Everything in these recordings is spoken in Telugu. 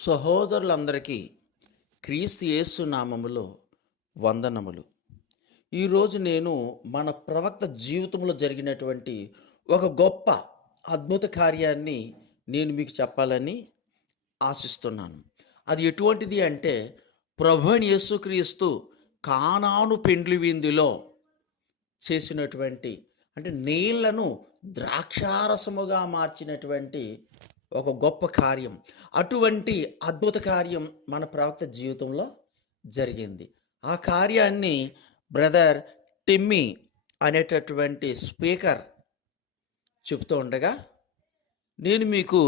సహోదరులందరికీ క్రీస్తు యేసు నామములో వందనములు. ఈరోజు నేను మన ప్రవక్త జీవితంలో జరిగినటువంటి ఒక గొప్ప అద్భుత కార్యాన్ని నేను మీకు చెప్పాలని ఆశిస్తున్నాను. అది ఎటువంటిది అంటే ప్రభువైన యేసుక్రీస్తు కానాను పెండ్లి విందులో చేసినటువంటి అంటే నీళ్లను ద్రాక్షారసముగా మార్చినటువంటి ఒక గొప్ప కార్యం. అటువంటి అద్భుత కార్యం మన ప్రవక్త జీవితంలో జరిగింది. ఆ కార్యాన్ని బ్రదర్ టిమ్మీ అనేటటువంటి స్పీకర్ చెప్తూ ఉండగా నేను మీకు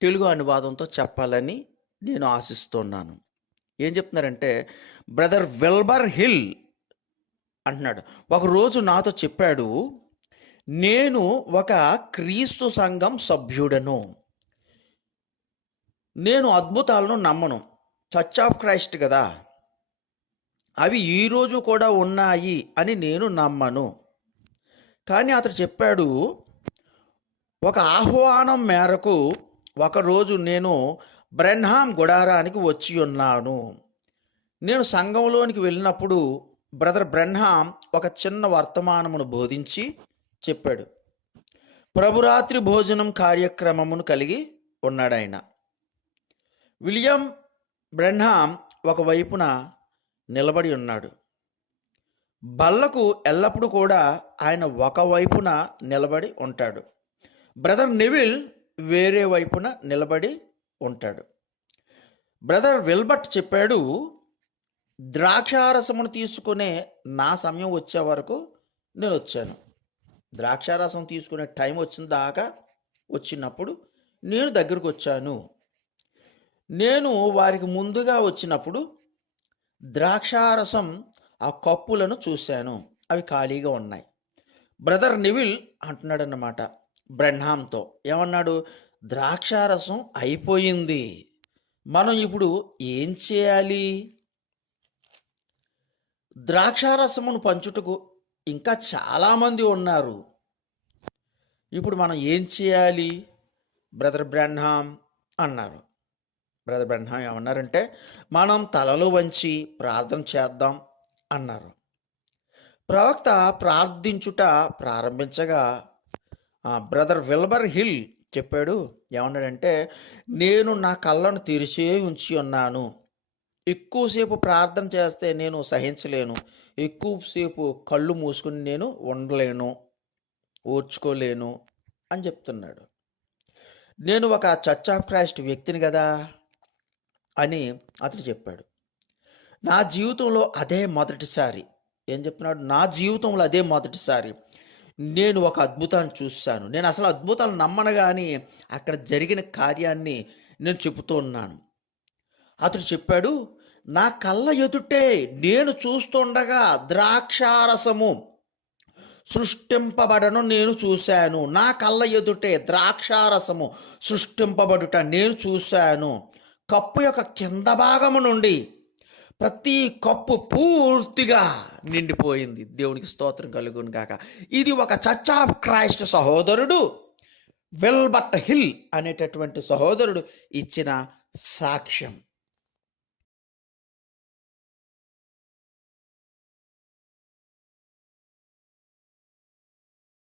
తెలుగు అనువాదంతో చెప్పాలని నేను ఆశిస్తున్నాను. ఏం చెప్తున్నారంటే, బ్రదర్ విల్బర్ హిల్ అంటున్నాడు, ఒకరోజు నాతో చెప్పాడు, నేను ఒక క్రీస్తు సంఘం సభ్యుడను. నేను అద్భుతాలను నమ్మను. చర్చ్ ఆఫ్ క్రైస్ట్ కదా, అవి ఈరోజు కూడా ఉన్నాయి అని నేను నమ్మను. కానీ అతడు చెప్పాడు, ఒక ఆహ్వానం మేరకు ఒకరోజు నేను బ్రెన్హాం గుడారానికి వచ్చి ఉన్నాను. నేను సంఘంలోనికి వెళ్ళినప్పుడు బ్రదర్ బ్రెన్హాం ఒక చిన్న వర్తమానమును బోధించి చెప్పాడు. ప్రభురాత్రి భోజనం కార్యక్రమమును కలిగి ఉన్నాడు ఆయన. విలియం బ్రెన్హాం ఒకవైపున నిలబడి ఉన్నాడు. బల్లకు ఎల్లప్పుడూ కూడా ఆయన ఒకవైపున నిలబడి ఉంటాడు. బ్రదర్ నెవిల్ వేరే వైపున నిలబడి ఉంటాడు. బ్రదర్ విల్బర్ట్ చెప్పాడు, ద్రాక్షారసమును తీసుకునే నా సమయం వచ్చే వరకు నేను వచ్చాను. ద్రాక్షారసం తీసుకునే టైం వచ్చిన దాకా వచ్చినప్పుడు నేను దగ్గరకు వచ్చాను. నేను వారికి ముందుగా వచ్చినప్పుడు ద్రాక్షారసం ఆ కప్పులను చూశాను, అవి ఖాళీగా ఉన్నాయి. బ్రదర్ నివిల్ అంటున్నాడు అన్నమాట బ్రెన్హాంతో. ఏమన్నాడు? ద్రాక్షారసం అయిపోయింది, మనం ఇప్పుడు ఏం చేయాలి? ద్రాక్షారసమును పంచుటకు ఇంకా చాలామంది ఉన్నారు, ఇప్పుడు మనం ఏం చేయాలి బ్రదర్ బ్రెన్హాం అన్నారు. బ్రదర్ బ్రెన్హాం ఏమన్నారంటే, మనం తలలు వంచి ప్రార్థన చేద్దాం అన్నారు. ప్రవక్త ప్రార్థించుట ప్రారంభించగా బ్రదర్ విల్బర్ హిల్ చెప్పాడు, ఏమన్నాడంటే, నేను నా కళ్ళను తెరిచే ఉంచి ఉన్నాను. ఎక్కువసేపు ప్రార్థన చేస్తే నేను సహించలేను. ఎక్కువసేపు కళ్ళు మూసుకుని నేను ఉండలేను, ఓర్చుకోలేను అని చెప్తున్నాడు. నేను ఒక చర్చ్ ఆఫ్ క్రైస్ట్ వ్యక్తిని కదా అని అతడు చెప్పాడు. నా జీవితంలో అదే మొదటిసారి. ఏం చెప్తున్నాడు? నా జీవితంలో అదే మొదటిసారి నేను ఒక అద్భుతాన్ని చూశాను. నేను అసలు అద్భుతాలు నమ్మను, కానీ అక్కడ జరిగిన కార్యాన్ని నేను చెబుతూ ఉన్నాను. అతడు చెప్పాడు, నా కళ్ళ ఎదుటే నేను చూస్తుండగా ద్రాక్షారసము సృష్టింపబడను నేను చూశాను. నా కళ్ళ ఎదుటే ద్రాక్షారసము సృష్టింపబడుట నేను చూశాను. కప్పు యొక్క కింద భాగము నుండి ప్రతి కప్పు పూర్తిగా నిండిపోయింది. దేవునికి స్తోత్రం కలుగును గాక. ఇది ఒక చర్చ్ ఆఫ్ క్రైస్ట్ సహోదరుడు విల్బర్ట్ హిల్ అనేటటువంటి సహోదరుడు ఇచ్చిన సాక్ష్యం.